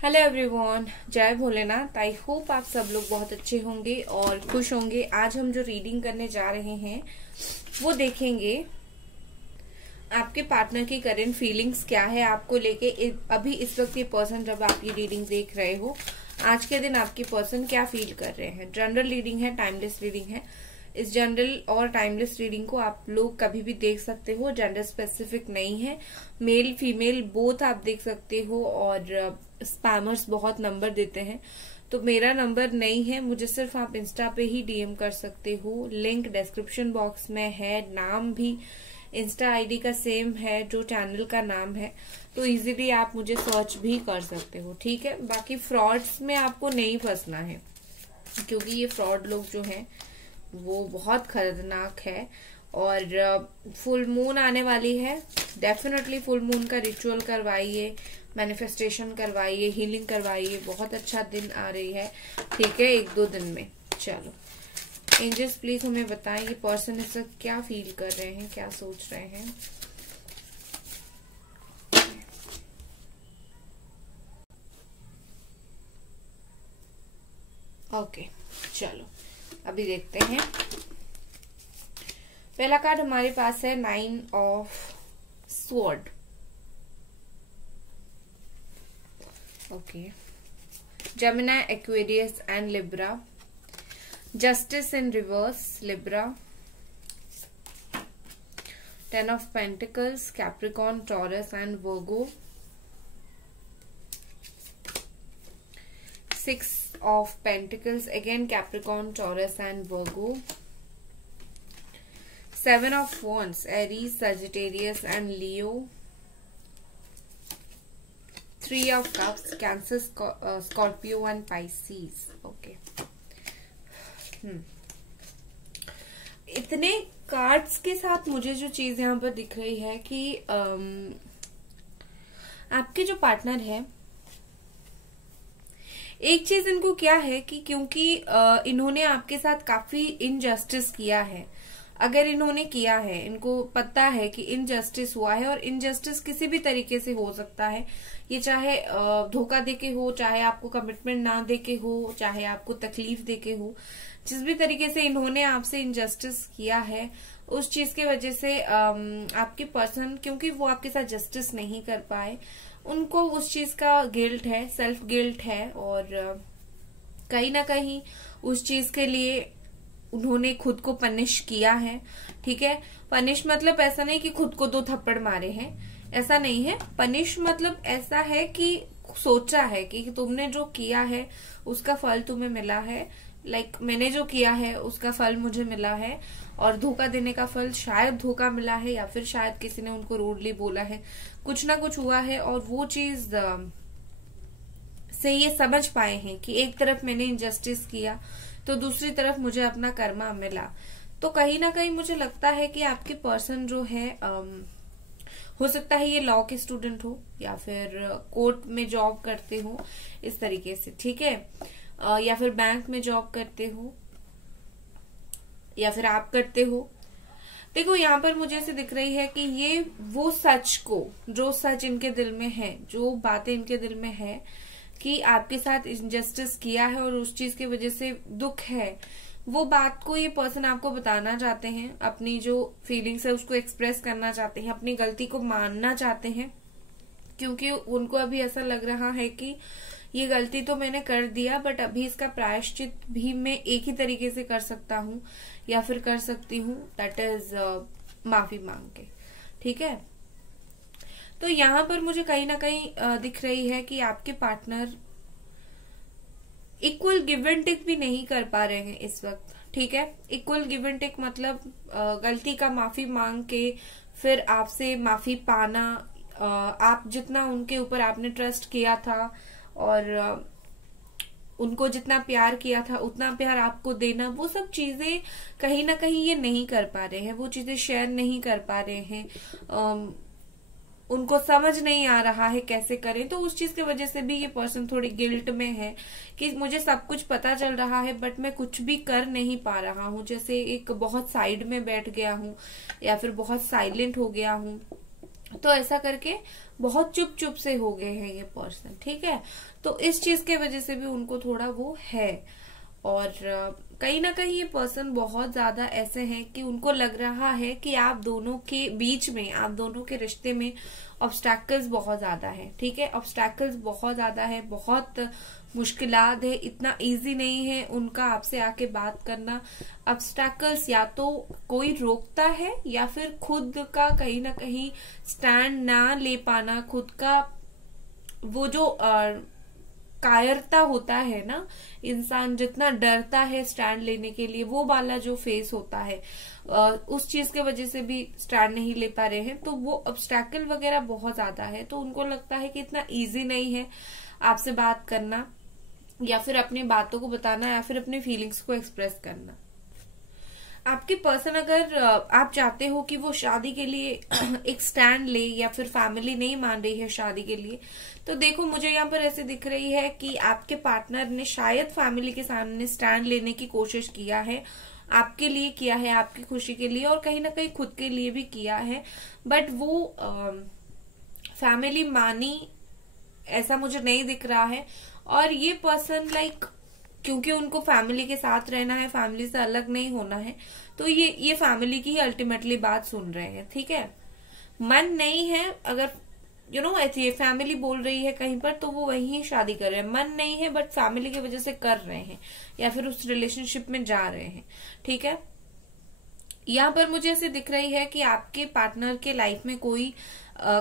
Hello everyone, जय Bholenath. I hope आप सब लोग बहुत अच्छे होंगे और खुश होंगे। आज हम जो रीडिंग करने जा रहे हैं वो देखेंगे आपके पार्टनर की करंट फीलिंग्स क्या है आपको लेके। अभी इस वक्त ये पर्सन, जब आप ये रीडिंग देख रहे हो, आज के दिन आपकी पर्सन क्या फील कर रहे हैं। जनरल रीडिंग है, टाइमलेस रीडिंग है। इस जनरल और टाइमलेस रीडिंग को आप लोग कभी भी देख सकते हो, जेंडर स्पेसिफिक नहीं है। मेल फीमेल बोथ आप देख सकते हो। और स्पैमर्स बहुत नंबर देते हैं, तो मेरा नंबर नहीं है। मुझे सिर्फ आप इंस्टा पे ही डीएम कर सकते हो। लिंक डिस्क्रिप्शन बॉक्स में है। नाम भी इंस्टा आईडी का सेम है जो चैनल का नाम है, तो इजीली आप मुझे सर्च भी कर सकते हो। ठीक है, बाकी फ्रॉड्स में आपको नहीं फंसना है, क्योंकि ये फ्रॉड लोग जो हैं वो बहुत खतरनाक है। और फुल मून आने वाली है। डेफिनेटली फुल मून का रिचुअल करवाइए, मैनिफेस्टेशन करवाइए, हीलिंग करवाइए। बहुत अच्छा दिन आ रही है, ठीक है, 1-2 दिन में। चलो एंजल्स प्लीज हमें बताएं ये पर्सन इस वक्त क्या फील कर रहे हैं, क्या सोच रहे हैं। ओके चलो अभी देखते हैं। पहला कार्ड हमारे पास है 9 of sword. Okay, Gemini, Aquarius and Libra. Justice in reverse, Libra. 10 of pentacles, Capricorn, taurus and Virgo. 6 of Pentacles, again Capricorn, Taurus and Virgo. 7 of Wands, Aries, Sagittarius and Leo. 3 of Cups, Cancer, Scorpio and Pisces. Okay. इतने cards के साथ मुझे जो चीज यहाँ पर दिख रही है कि आपके जो पार्टनर है, एक चीज इनको क्या है कि क्योंकि इन्होंने आपके साथ काफी इनजस्टिस किया है। अगर इन्होंने किया है, इनको पता है कि इनजस्टिस हुआ है, और इनजस्टिस किसी भी तरीके से हो सकता है। ये चाहे धोखा देके हो, चाहे आपको कमिटमेंट ना देके हो, चाहे आपको तकलीफ देके हो। जिस भी तरीके से इन्होंने आपसे इनजस्टिस किया है, उस चीज की वजह से आपके पर्सन, क्योंकि वो आपके साथ जस्टिस नहीं कर पाए, उनको उस चीज का गिल्ट है, सेल्फ गिल्ट है। और कहीं ना कहीं उस चीज के लिए उन्होंने खुद को पनिश किया है। ठीक है, पनिश मतलब ऐसा नहीं कि खुद को 2 थप्पड़ मारे हैं, ऐसा नहीं है। पनिश मतलब ऐसा है कि सोचा है कि तुमने जो किया है उसका फल तुम्हें मिला है। मैंने जो किया है उसका फल मुझे मिला है, और धोखा देने का फल शायद धोखा मिला है, या फिर शायद किसी ने उनको रूडली बोला है, कुछ ना कुछ हुआ है। और वो चीज से ये समझ पाए हैं कि एक तरफ मैंने इनजस्टिस किया तो दूसरी तरफ मुझे अपना कर्मा मिला। तो कहीं ना कहीं मुझे लगता है कि आपके पर्सन जो है, हो सकता है ये लॉ के स्टूडेंट हो, या फिर कोर्ट में जॉब करते हो, इस तरीके से। ठीक है, या फिर बैंक में जॉब करते हो, या फिर आप करते हो। देखो यहाँ पर मुझे ऐसे दिख रही है कि ये वो सच को, जो सच इनके दिल में है, जो बातें इनके दिल में है कि आपके साथ इनजस्टिस किया है और उस चीज की वजह से दुख है, वो बात को ये पर्सन आपको बताना चाहते हैं। अपनी जो फीलिंग्स है उसको एक्सप्रेस करना चाहते हैं, अपनी गलती को मानना चाहते हैं, क्योंकि उनको अभी ऐसा लग रहा है कि ये गलती तो मैंने कर दिया, बट अभी इसका प्रायश्चित भी मैं एक ही तरीके से कर सकता हूँ, या फिर कर सकती हूँ, दैट इज माफी मांग के। ठीक है, तो यहाँ पर मुझे कहीं ना कहीं दिख रही है कि आपके partner equal give and take भी नहीं कर पा रहे हैं इस वक्त। ठीक है, इक्वल गिव एंड टेक मतलब गलती का माफी मांग के फिर आपसे माफी पाना, आप जितना उनके ऊपर आपने ट्रस्ट किया था और उनको जितना प्यार किया था उतना प्यार आपको देना, वो सब चीजें कहीं ना कहीं ये नहीं कर पा रहे हैं। वो चीजें शेयर नहीं कर पा रहे हैं, उनको समझ नहीं आ रहा है कैसे करें। तो उस चीज की वजह से भी ये पर्सन थोड़ी गिल्ट में है कि मुझे सब कुछ पता चल रहा है बट मैं कुछ भी कर नहीं पा रहा हूँ। जैसे एक बहुत साइड में बैठ गया हूँ, या फिर बहुत साइलेंट हो गया हूँ। तो ऐसा करके बहुत चुप चुप से हो गए हैं ये पर्सन, ठीक है। तो इस चीज के वजह से भी उनको थोड़ा वो है। और कहीं ना कहीं ये पर्सन बहुत ज्यादा ऐसे हैं कि उनको लग रहा है कि आप दोनों के बीच में, आप दोनों के रिश्ते में ऑब्स्टैकल्स बहुत ज्यादा है, ठीक है। ऑब्स्टैकल्स बहुत ज्यादा है, बहुत मुश्किलात है, इतना इजी नहीं है उनका आपसे आके बात करना। ऑब्स्टैकल्स या तो कोई रोकता है या फिर खुद का कहीं ना कहीं स्टैंड ना ले पाना, खुद का वो जो कायरता होता है ना, इंसान जितना डरता है स्टैंड लेने के लिए, वो वाला जो फेस होता है, उस चीज के वजह से भी स्टैंड नहीं ले पा रहे हैं। तो वो ऑब्स्टैकल वगैरह बहुत ज्यादा है, तो उनको लगता है कि इतना इजी नहीं है आपसे बात करना या फिर अपनी बातों को बताना या फिर अपनी फीलिंग्स को एक्सप्रेस करना। आपके पर्सन अगर आप चाहते हो कि वो शादी के लिए एक स्टैंड ले या फिर फैमिली नहीं मान रही है शादी के लिए, तो देखो मुझे यहाँ पर ऐसे दिख रही है कि आपके पार्टनर ने शायद फैमिली के सामने स्टैंड लेने की कोशिश किया है, आपके लिए किया है, आपकी खुशी के लिए और कहीं ना कहीं खुद के लिए भी किया है, बट वो फैमिली मानी ऐसा मुझे नहीं दिख रहा है। और ये पर्सन क्योंकि उनको फैमिली के साथ रहना है, फैमिली से अलग नहीं होना है, तो ये फैमिली की ही अल्टीमेटली बात सुन रहे हैं, ठीक है। मन नहीं है, अगर ऐसी फैमिली बोल रही है कहीं पर तो वो वहीं शादी कर रहे हैं। मन नहीं है बट फैमिली की वजह से कर रहे हैं या फिर उस रिलेशनशिप में जा रहे हैं, ठीक है। यहाँ पर मुझे ऐसे दिख रही है कि आपके पार्टनर के लाइफ में कोई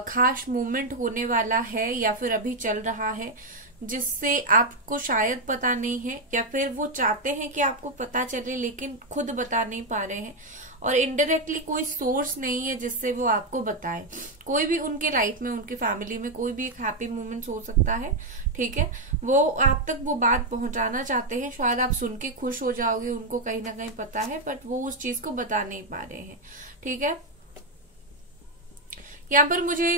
खास मूवमेंट होने वाला है या फिर अभी चल रहा है जिससे आपको शायद पता नहीं है, या फिर वो चाहते हैं कि आपको पता चले लेकिन खुद बता नहीं पा रहे हैं, और इनडायरेक्टली कोई सोर्स नहीं है जिससे वो आपको बताए। कोई भी उनके लाइफ में, उनकी फैमिली में कोई भी एक हैप्पी मोमेंट हो सकता है, ठीक है। वो आप तक वो बात पहुंचाना चाहते हैं, शायद आप सुन के खुश हो जाओगे, उनको कहीं ना कहीं पता है, बट वो उस चीज को बता नहीं पा रहे हैं, ठीक है। यहाँ पर मुझे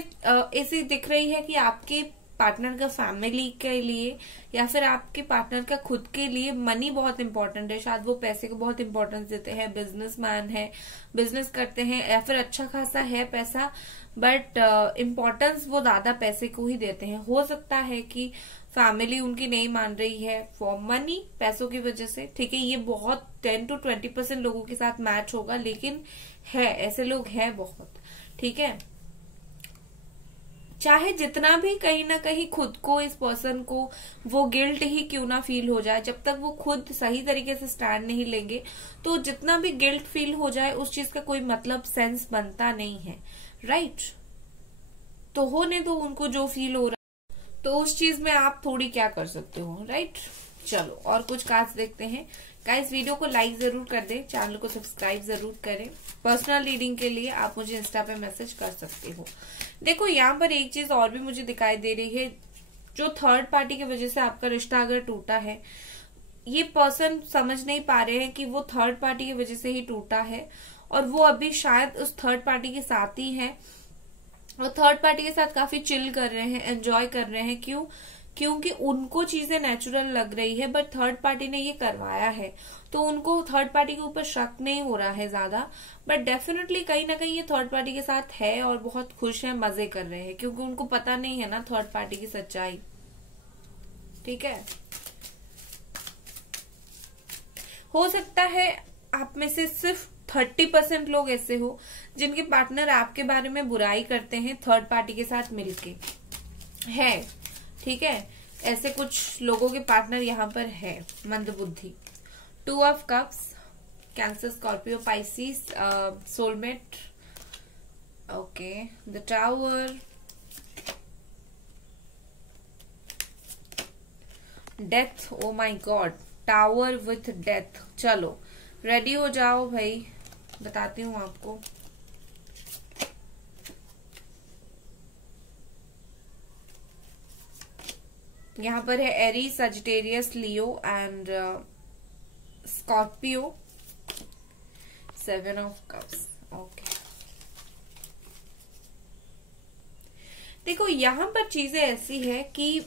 ऐसी दिख रही है कि आपके पार्टनर का फैमिली के लिए या फिर आपके पार्टनर का खुद के लिए मनी बहुत इंपॉर्टेंट है। शायद वो पैसे को बहुत इंपॉर्टेंस देते हैं, बिजनेसमैन है, बिजनेस करते हैं या फिर अच्छा खासा है पैसा, बट इम्पोर्टेंस वो ज्यादा पैसे को ही देते हैं। हो सकता है कि फैमिली उनकी नहीं मान रही है फॉर मनी, पैसों की वजह से, ठीक है। ये बहुत 10 to 20% लोगों के साथ मैच होगा, लेकिन है ऐसे लोग हैं बहुत, ठीक है। चाहे जितना भी कहीं ना कहीं खुद को, इस पर्सन को वो गिल्ट ही क्यों ना फील हो जाए, जब तक वो खुद सही तरीके से स्टैंड नहीं लेंगे तो जितना भी गिल्ट फील हो जाए उस चीज का कोई मतलब, सेंस बनता नहीं है, राइट। तो होने दो उनको जो फील हो रहा है, तो उस चीज में आप थोड़ी क्या कर सकते हो, राइट। चलो और कुछ कार्ड्स देखते हैं। गाइस वीडियो को लाइक जरूर कर दें, चैनल को सब्सक्राइब जरूर करें। पर्सनल रीडिंग के लिए आप मुझे इंस्टा पे मैसेज कर सकते हो। देखो यहाँ पर एक चीज और भी मुझे दिखाई दे रही है, जो थर्ड पार्टी की वजह से आपका रिश्ता अगर टूटा है, ये पर्सन समझ नहीं पा रहे हैं कि वो थर्ड पार्टी की वजह से ही टूटा है, और वो अभी शायद उस थर्ड पार्टी के साथ ही है, और थर्ड पार्टी के साथ काफी चिल कर रहे हैं, एंजॉय कर रहे हैं। क्यों? क्योंकि उनको चीजें नेचुरल लग रही है, बट थर्ड पार्टी ने ये करवाया है, तो उनको थर्ड पार्टी के ऊपर शक नहीं हो रहा है ज्यादा, बट डेफिनेटली कहीं ना कहीं ये थर्ड पार्टी के साथ है और बहुत खुश है, मजे कर रहे हैं, क्योंकि उनको पता नहीं है ना थर्ड पार्टी की सच्चाई, ठीक है। हो सकता है आप में से सिर्फ 30% लोग ऐसे हो जिनके पार्टनर आपके बारे में बुराई करते हैं थर्ड पार्टी के साथ मिलके, है, ठीक है। ऐसे कुछ लोगों के पार्टनर यहाँ पर है मंदबुद्धि। 2 of Cups, cancer, Scorpio, Pisces, soulmate, okay, the tower, death, oh my God, tower with death. चलो रेडी हो जाओ भाई, बताती हूँ आपको। यहाँ पर है Aries, Sagittarius, Leo and Scorpio. 7 of Cups, okay. देखो यहाँ पर चीजें ऐसी है कि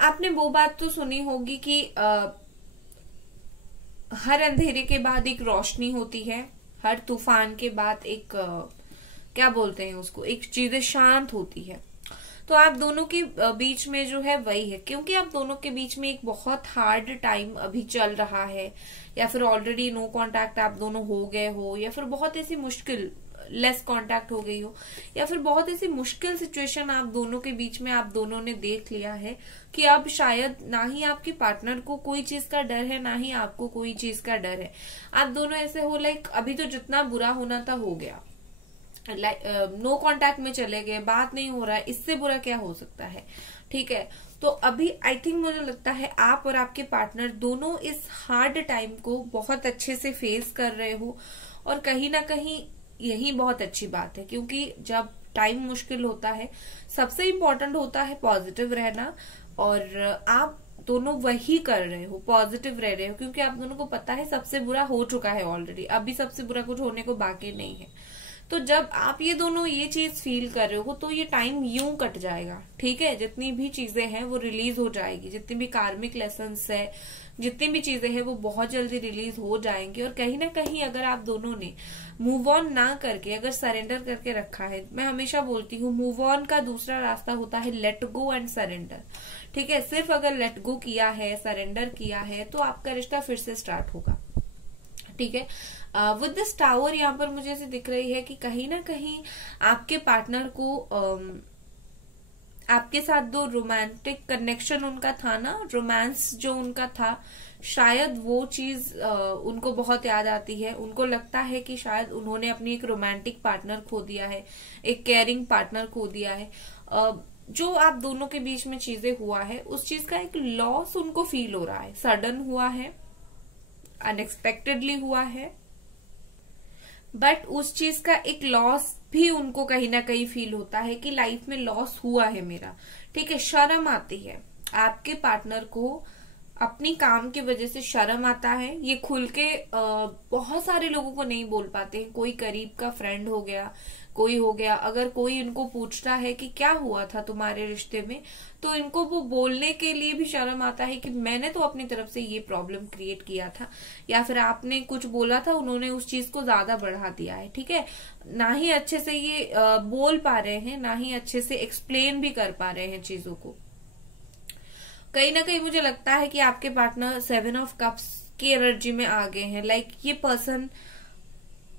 आपने वो बात तो सुनी होगी कि हर अंधेरे के बाद एक रोशनी होती है, हर तूफान के बाद एक क्या बोलते हैं उसको, एक चीजें शांत होती है। तो आप दोनों के बीच में जो है वही है, क्योंकि आप दोनों के बीच में एक बहुत हार्ड टाइम अभी चल रहा है, या फिर ऑलरेडी नो कांटेक्ट आप दोनों हो गए हो, या फिर बहुत ऐसी मुश्किल लेस कांटेक्ट हो गई हो, या फिर बहुत ऐसी मुश्किल सिचुएशन आप दोनों के बीच में आप दोनों ने देख लिया है कि अब शायद ना ही आपके पार्टनर को कोई चीज का डर है, ना ही आपको कोई चीज का डर है। आप दोनों ऐसे हो लाइक अभी तो जितना बुरा होना था हो गया, नो कांटेक्ट में चले गए, बात नहीं हो रहा है, इससे बुरा क्या हो सकता है। ठीक है, तो अभी आई थिंक मुझे लगता है आप और आपके पार्टनर दोनों इस हार्ड टाइम को बहुत अच्छे से फेस कर रहे हो, और कहीं ना कहीं यही बहुत अच्छी बात है, क्योंकि जब टाइम मुश्किल होता है सबसे इम्पोर्टेंट होता है पॉजिटिव रहना, और आप दोनों वही कर रहे हो, पॉजिटिव रह रहे हो, क्योंकि आप दोनों को पता है सबसे बुरा हो चुका है ऑलरेडी, अभी सबसे बुरा कुछ होने को बाकी नहीं है। तो जब आप ये दोनों ये चीज फील कर रहे हो तो ये टाइम यूं कट जाएगा। ठीक है, जितनी भी चीजें हैं वो रिलीज हो जाएगी, जितनी भी कार्मिक लेसन्स है, जितनी भी चीजें हैं वो बहुत जल्दी रिलीज हो जाएंगी। और कहीं ना कहीं अगर आप दोनों ने मूव ऑन ना करके अगर सरेंडर करके रखा है, मैं हमेशा बोलती हूँ मूव ऑन का दूसरा रास्ता होता है लेट गो एंड सरेंडर। ठीक है, सिर्फ अगर लेट गो किया है, सरेंडर किया है, तो आपका रिश्ता फिर से स्टार्ट होगा। ठीक है, विद दिस टावर यहाँ पर मुझे ऐसे दिख रही है कि कहीं ना कहीं आपके पार्टनर को आपके साथ जो रोमांटिक कनेक्शन उनका था ना, रोमांस जो उनका था, शायद वो चीज उनको बहुत याद आती है। उनको लगता है कि शायद उन्होंने अपनी एक रोमांटिक पार्टनर खो दिया है, एक केयरिंग पार्टनर खो दिया है। जो आप दोनों के बीच में चीजें हुआ है उस चीज का एक लॉस उनको फील हो रहा है, सडन हुआ है, अनएक्सपेक्टेडली हुआ है, बट उस चीज का एक लॉस भी उनको कहीं ना कहीं फील होता है कि लाइफ में लॉस हुआ है मेरा। ठीक है, शर्म आती है आपके पार्टनर को, अपनी काम की वजह से शर्म आता है। ये खुल के बहुत सारे लोगों को नहीं बोल पाते हैं, कोई करीब का फ्रेंड हो गया, कोई हो गया, अगर कोई इनको पूछता है कि क्या हुआ था तुम्हारे रिश्ते में, तो इनको वो बोलने के लिए भी शर्म आता है कि मैंने तो अपनी तरफ से ये प्रॉब्लम क्रिएट किया था, या फिर आपने कुछ बोला था, उन्होंने उस चीज को ज्यादा बढ़ा दिया है। ठीक है, ना ही अच्छे से ये बोल पा रहे हैं, ना ही अच्छे से एक्सप्लेन भी कर पा रहे हैं चीजों को। कहीं ना कहीं मुझे लगता है कि आपके पार्टनर 7 ऑफ कप्स की एनर्जी में आ गए हैं। लाइक ये पर्सन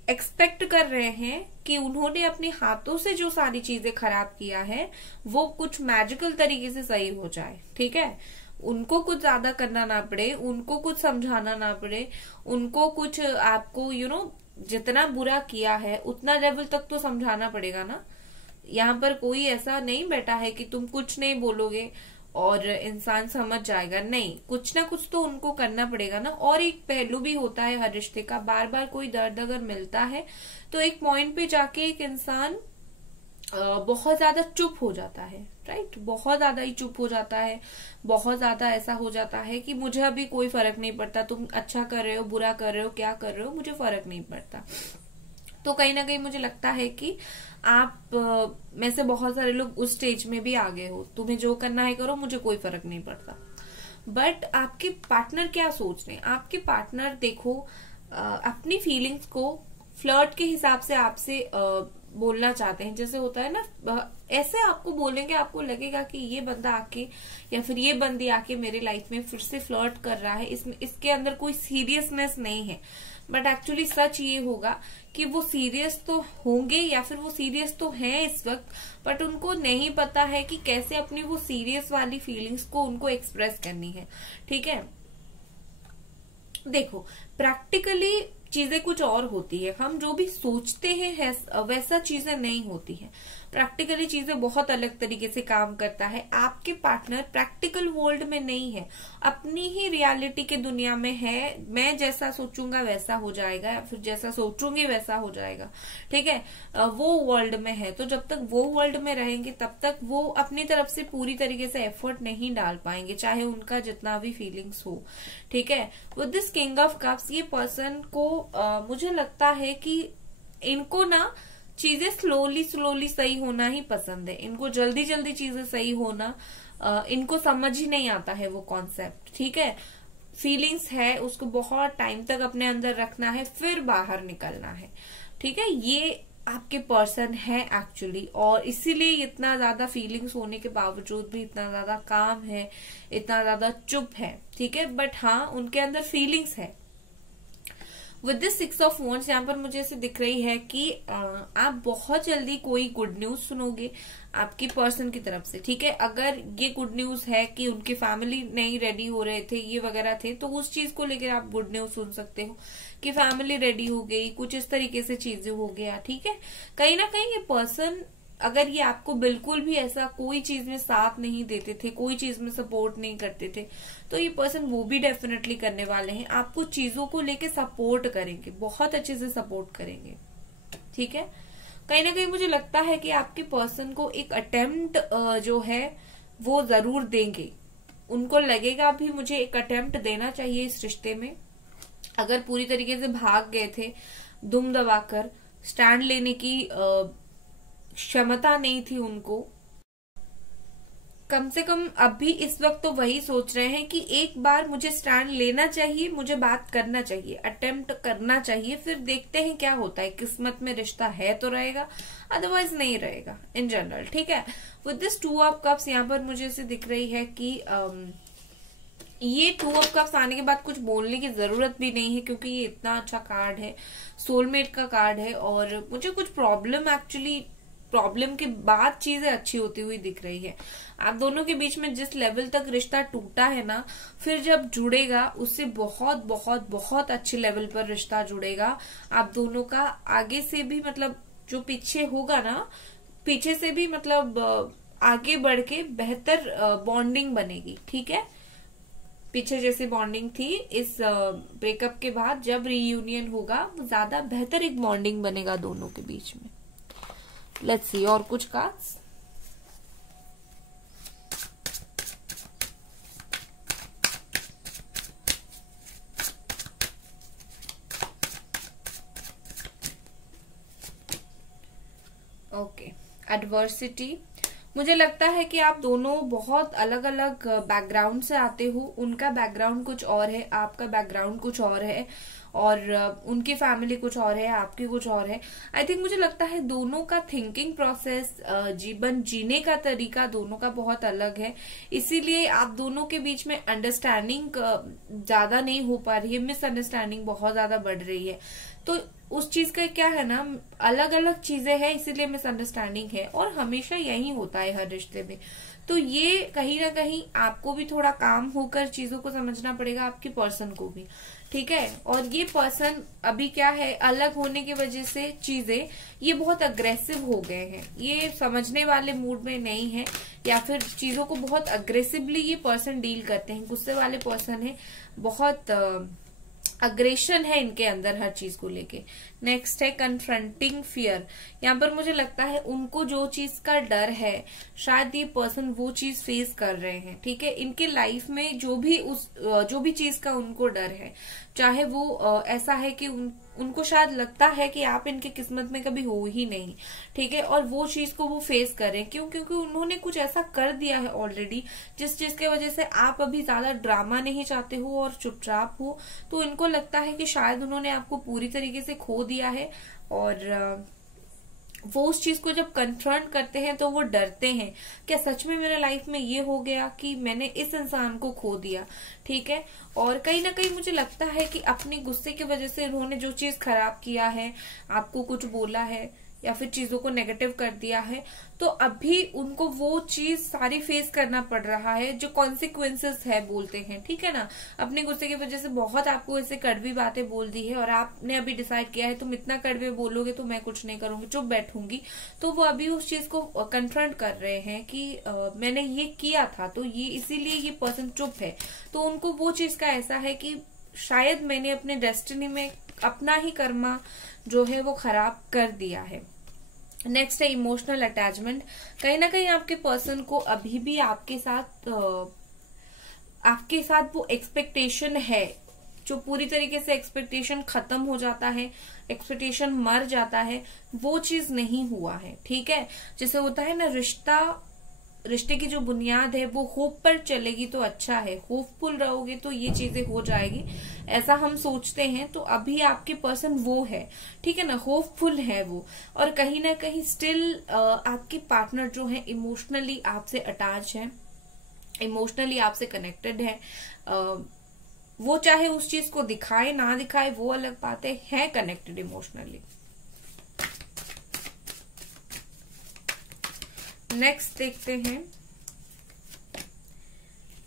एक्सपेक्ट कर रहे हैं कि उन्होंने अपने हाथों से जो सारी चीजें खराब किया है वो कुछ मैजिकल तरीके से सही हो जाए। ठीक है, उनको कुछ ज्यादा करना ना पड़े, उनको कुछ समझाना ना पड़े, उनको कुछ आपको जितना बुरा किया है उतना लेवल तक तो समझाना पड़ेगा ना। यहाँ पर कोई ऐसा नहीं बैठा है कि तुम कुछ नहीं बोलोगे और इंसान समझ जाएगा, नहीं, कुछ ना कुछ तो उनको करना पड़ेगा ना। और एक पहलू भी होता है हर रिश्ते का, बार बार कोई दर्द अगर मिलता है तो एक पॉइंट पे जाके एक इंसान बहुत ज्यादा चुप हो जाता है। राइट, बहुत ज्यादा ही चुप हो जाता है, बहुत ज्यादा ऐसा हो जाता है कि मुझे अभी कोई फर्क नहीं पड़ता, तुम अच्छा कर रहे हो, बुरा कर रहे हो, क्या कर रहे हो, मुझे फर्क नहीं पड़ता। तो कहीं ना कहीं मुझे लगता है कि आप में से बहुत सारे लोग उस स्टेज में भी आ गए हो, तुम्हें जो करना है करो, मुझे कोई फर्क नहीं पड़ता। बट आपके पार्टनर क्या सोच रहे हैं? आपके पार्टनर देखो अपनी फीलिंग्स को फ्लर्ट के हिसाब से आपसे बोलना चाहते हैं। जैसे होता है ना, ऐसे आपको बोलेंगे, आपको लगेगा कि ये बंदा आके या फिर ये बंदी आके मेरे लाइफ में फिर से फ्लर्ट कर रहा है, इसके अंदर कोई सीरियसनेस नहीं है। बट एक्चुअली सच ये होगा कि वो सीरियस तो होंगे या फिर वो सीरियस तो हैं इस वक्त, बट उनको नहीं पता है कि कैसे अपनी वो सीरियस वाली फीलिंग्स को उनको एक्सप्रेस करनी है। ठीक है, देखो प्रैक्टिकली चीजें कुछ और होती है, हम जो भी सोचते हैं वैसा चीजें नहीं होती हैं। प्रैक्टिकली चीजें बहुत अलग तरीके से काम करता है। आपके पार्टनर प्रैक्टिकल वर्ल्ड में नहीं है, अपनी ही रियलिटी के दुनिया में है। मैं जैसा सोचूंगा वैसा हो जाएगा, या फिर जैसा सोचूंगी वैसा हो जाएगा। ठीक है, वो वर्ल्ड में है। तो जब तक वो वर्ल्ड में रहेंगे तब तक वो अपनी तरफ से पूरी तरीके से एफर्ट नहीं डाल पाएंगे, चाहे उनका जितना भी फीलिंग्स हो। ठीक है, with this king of cups ये पर्सन को मुझे लगता है कि इनको ना चीजें स्लोली सही होना ही पसंद है। इनको जल्दी जल्दी चीजें सही होना इनको समझ ही नहीं आता है वो कॉन्सेप्ट। ठीक है, फीलिंग्स है उसको बहुत टाइम तक अपने अंदर रखना है, फिर बाहर निकलना है। ठीक है, ये आपके पर्सन है एक्चुअली, और इसीलिए इतना ज्यादा फीलिंग्स होने के बावजूद भी इतना ज्यादा काम है, इतना ज्यादा चुप है, ठीक है। बट हाँ, उनके अंदर फीलिंग्स है। विद दिस 6 ऑफ वॉन्ड्स यहाँ पर मुझे ऐसे दिख रही है कि आप बहुत जल्दी कोई गुड न्यूज सुनोगे आपकी पर्सन की तरफ से, ठीक है। अगर ये गुड न्यूज है कि उनकी फैमिली नहीं रेडी हो रहे थे, ये वगैरह थे, तो उस चीज को लेकर आप गुड न्यूज सुन सकते हो कि फैमिली रेडी हो गई, कुछ इस तरीके से चीजें हो गया, ठीक है। कहीं ना कहीं ये पर्सन, अगर ये आपको बिल्कुल भी ऐसा कोई चीज में साथ नहीं देते थे, कोई चीज में सपोर्ट नहीं करते थे, तो ये पर्सन वो भी डेफिनेटली करने वाले हैं। आपको चीजों को लेके सपोर्ट करेंगे, बहुत अच्छे से सपोर्ट करेंगे, ठीक है। कहीं ना कहीं मुझे लगता है कि आपके पर्सन को एक अटेम्प्ट जो है वो जरूर देंगे। उनको लगेगा भी मुझे एक अटेम्प्ट देना चाहिए इस रिश्ते में। अगर पूरी तरीके से भाग गए थे, दुम दबाकर स्टैंड लेने की क्षमता नहीं थी उनको, कम से कम अभी इस वक्त तो वही सोच रहे हैं कि एक बार मुझे स्टैंड लेना चाहिए, मुझे बात करना चाहिए, अटेम्प्ट करना चाहिए, फिर देखते हैं क्या होता है। किस्मत में रिश्ता है तो रहेगा, अदरवाइज नहीं रहेगा इन जनरल, ठीक है। विद दिस 2 ऑफ कप्स यहाँ पर मुझे ऐसे दिख रही है कि ये 2 ऑफ कप्स आने के बाद कुछ बोलने की जरूरत भी नहीं है, क्योंकि ये इतना अच्छा कार्ड है, सोलमेट का कार्ड है, और मुझे कुछ प्रॉब्लम के बाद चीजें अच्छी होती हुई दिख रही है। आप दोनों के बीच में जिस लेवल तक रिश्ता टूटा है ना, फिर जब जुड़ेगा उससे बहुत बहुत बहुत अच्छे लेवल पर रिश्ता जुड़ेगा आप दोनों का। आगे से भी मतलब जो पीछे होगा ना, पीछे से भी मतलब आगे बढ़ के बेहतर बॉन्डिंग बनेगी, ठीक है। पीछे जैसे बॉन्डिंग थी, इस ब्रेकअप के बाद जब रीयूनियन होगा वो ज्यादा बेहतर एक बॉन्डिंग बनेगा दोनों के बीच में। लेट्स सी और कुछ कार्ड्स। Okay, adversity. मुझे लगता है कि आप दोनों बहुत अलग अलग बैकग्राउंड से आते हो। उनका बैकग्राउंड कुछ और है, आपका बैकग्राउंड कुछ और है, और उनकी फैमिली कुछ और है, आपकी कुछ और है। आई थिंक मुझे लगता है दोनों का थिंकिंग प्रोसेस, जीवन जीने का तरीका दोनों का बहुत अलग है। इसीलिए आप दोनों के बीच में अंडरस्टैंडिंग ज्यादा नहीं हो पा रही है, मिसअंडरस्टैंडिंग बहुत ज्यादा बढ़ रही है। तो उस चीज का क्या है ना, अलग अलग चीजें हैं, इसीलिए मिसअंडरस्टैंडिंग है, और हमेशा यही होता है हर रिश्ते में। तो ये कहीं ना कहीं आपको भी थोड़ा काम होकर चीजों को समझना पड़ेगा, आपके पर्सन को भी, ठीक है। और ये पर्सन अभी क्या है, अलग होने की वजह से चीजें ये बहुत अग्रेसिव हो गए हैं, ये समझने वाले मूड में नहीं है, या फिर चीजों को बहुत अग्रेसिवली ये पर्सन डील करते हैं। गुस्से वाले पर्सन है, बहुत अग्रेशन है इनके अंदर हर चीज को लेके। नेक्स्ट है कन्फ्रंटिंग फियर। यहाँ पर मुझे लगता है उनको जो चीज का डर है, शायद ये पर्सन वो चीज फेस कर रहे हैं, ठीक है। इनके लाइफ में जो भी चीज का उनको डर है, चाहे वो ऐसा है कि उनको शायद लगता है कि आप इनके किस्मत में कभी हो ही नहीं, ठीक है, और वो चीज को वो फेस करें। क्यों? क्योंकि उन्होंने कुछ ऐसा कर दिया है ऑलरेडी, जिस चीज की वजह से आप अभी ज्यादा ड्रामा नहीं चाहते हो और चुपचाप हो। तो इनको लगता है कि शायद उन्होंने आपको पूरी तरीके से खो दिया है, और वो उस चीज को जब कन्फ्रंट करते हैं तो वो डरते हैं, क्या सच में मेरे लाइफ में ये हो गया कि मैंने इस इंसान को खो दिया, ठीक है। और कहीं ना कहीं मुझे लगता है कि अपने गुस्से की वजह से उन्होंने जो चीज खराब किया है, आपको कुछ बोला है या फिर चीजों को नेगेटिव कर दिया है, तो अभी उनको वो चीज सारी फेस करना पड़ रहा है, जो कॉन्सिक्वेंसेस है बोलते हैं, ठीक है ना। अपने गुस्से की वजह से बहुत आपको ऐसे कड़वी बातें बोल दी है, और आपने अभी डिसाइड किया है तुम इतना कड़वे बोलोगे तो मैं कुछ नहीं करूंगी, चुप बैठूंगी। तो वो अभी उस चीज को कन्फ्रंट कर रहे हैं कि मैंने ये किया था, तो ये इसीलिए ये पर्सन चुप है। तो उनको वो चीज का ऐसा है कि शायद मैंने अपने डेस्टिनी में अपना ही कर्मा जो है वो खराब कर दिया है। नेक्स्ट है इमोशनल अटैचमेंट। कहीं ना कहीं आपके पर्सन को अभी भी आपके साथ वो एक्सपेक्टेशन है, जो पूरी तरीके से एक्सपेक्टेशन खत्म हो जाता है, एक्सपेक्टेशन मर जाता है, वो चीज नहीं हुआ है, ठीक है। जैसे होता है ना, रिश्ता रिश्ते की जो बुनियाद है वो होप पर चलेगी तो अच्छा है, होपफुल रहोगे तो ये चीजें हो जाएगी, ऐसा हम सोचते हैं। तो अभी आपके पर्सन वो है, ठीक है ना, होपफुल है वो, और कहीं ना कहीं स्टिल आपके पार्टनर जो है इमोशनली आपसे अटैच है, इमोशनली आपसे कनेक्टेड है। वो चाहे उस चीज को दिखाए ना दिखाए वो अलग बात है कनेक्टेड इमोशनली। नेक्स्ट देखते हैं।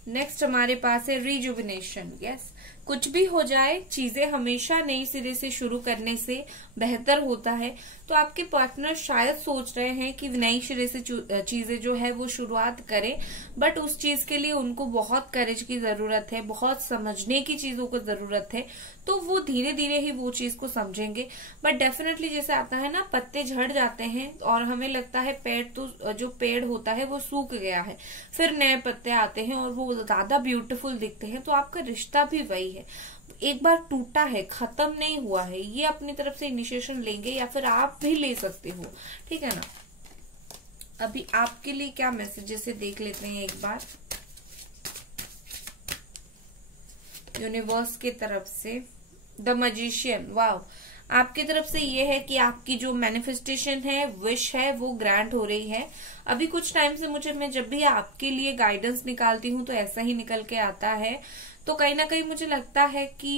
नेक्स्ट हमारे पास है रिजुविनेशन। यस, कुछ भी हो जाए, चीजें हमेशा नई सिरे से शुरू करने से बेहतर होता है। तो आपके पार्टनर शायद सोच रहे हैं कि नई सिरे से चीजें जो है वो शुरुआत करें, बट उस चीज के लिए उनको बहुत करेज की जरूरत है, बहुत समझने की चीजों को जरूरत है। तो वो धीरे धीरे ही वो चीज को समझेंगे। बट डेफिनेटली जैसे आता है ना, पत्ते झड़ जाते हैं और हमें लगता है पेड़, तो जो पेड़ होता है वो सूख गया है, फिर नए पत्ते आते हैं और वो ज्यादा ब्यूटीफुल दिखते हैं। तो आपका रिश्ता भी वही है, एक बार टूटा है, खत्म नहीं हुआ है। ये अपनी तरफ से इनिशिएशन लेंगे या फिर आप भी ले सकते हो, ठीक है ना। अभी आपके लिए क्या मैसेजेस है देख लेते हैं एक बार यूनिवर्स की तरफ से। द मैजिशियन, वाव, आपकी तरफ से ये है कि आपकी जो मैनिफेस्टेशन है, विश है, वो ग्रांट हो रही है। अभी कुछ टाइम से मैं जब भी आपके लिए गाइडेंस निकालती हूँ तो ऐसा ही निकल के आता है। तो कहीं ना कहीं मुझे लगता है कि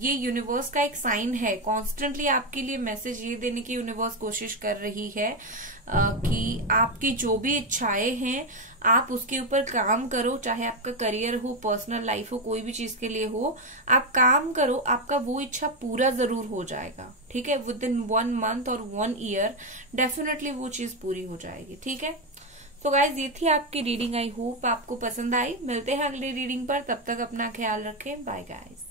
ये यूनिवर्स का एक साइन है। कॉन्स्टेंटली आपके लिए मैसेज ये देने की यूनिवर्स कोशिश कर रही है कि आपकी जो भी इच्छाएं हैं आप उसके ऊपर काम करो, चाहे आपका करियर हो, पर्सनल लाइफ हो, कोई भी चीज के लिए हो, आप काम करो, आपका वो इच्छा पूरा जरूर हो जाएगा, ठीक है। विद इन 1 मंथ और 1 ईयर डेफिनेटली वो चीज पूरी हो जाएगी, ठीक है। तो गाइज ये थी आपकी रीडिंग, आई होप आपको पसंद आई। मिलते हैं अगली रीडिंग पर, तब तक अपना ख्याल रखें, बाय गाइज।